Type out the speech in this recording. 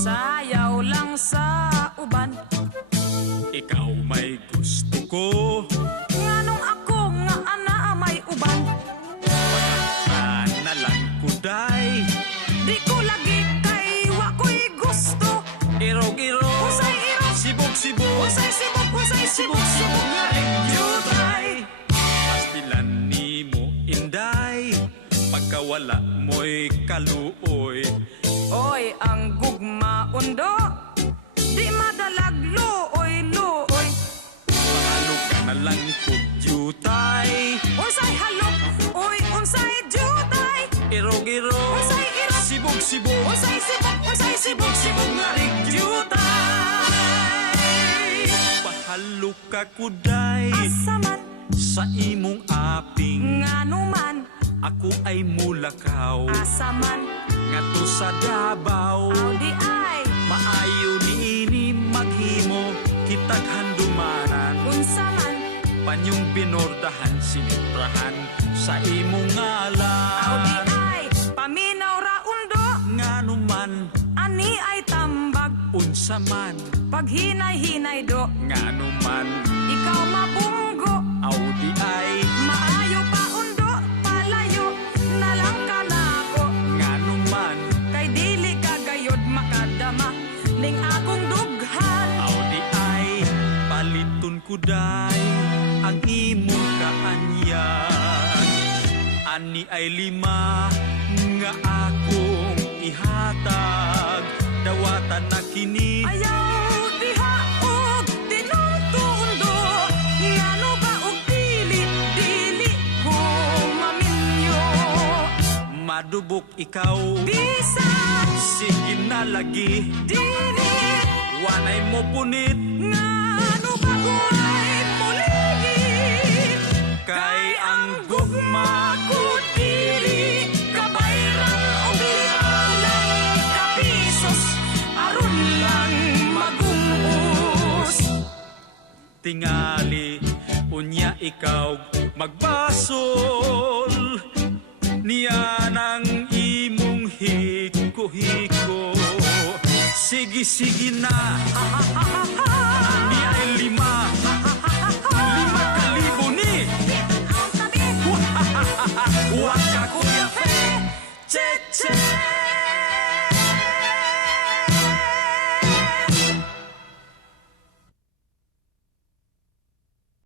sayaw lang sa uban. Ikaw may gusto ko, Nganong ako nga ana may uban. na lang kuday. Di ko lagi kay wa ko'y gusto. Irog-irog, Usay irog, sibog-sibog, usay sibok, usay sibok, sibok nga idyutay. pastilan ni mo inday, pagkawala mo'y kaluoy. Oy, ang gugma undo, di madalag luoy, luoy. Mahalog ka na lang kog jutay. Unsay halok, oy, unsay jutay. Irog-irog, Usay irog, sibog-sibog, usay sibok, sibok nga idyutay. pahalo ka kuday. Asaman, Sa imong aping, nganuman, ako ay mulakaw. asaman, Ngadto sa Davao, audi ay, maayo niini maghimo, kitag handumanan. unsaman, Panyong binordahan, sinitrahan sa imong audi ngalan. ay, paminaw ra undo, Nganuman, ani ay tambag, unsaman, paghinay-hinay do, nganuman, ikaw mabunggo, audi ay, maayo pa undo, palayo, nalang ka na ako, nganuman, kay dili ka gayod makadama, ning akong dughan, audi ay, paliton kuday, ang imong kaanyan. Ani ay 5 nga akong ihatag, dawatan na kini. ayaw diha og tinungtundo, ngano ba og dili, dili ko maminyo, Madubok ikaw, bisan sige na lagi, dili, wanay mo punit, ngano ba ko'y muligid, kay ang gugma ko dili kabayran o bilang kapisos aron lang magumos. tingali, unya ikaw magbasol, niya ng imong hiko-hiko. Sige na, ni ay 5 ni. Ang tabi, Waka kuya, che che.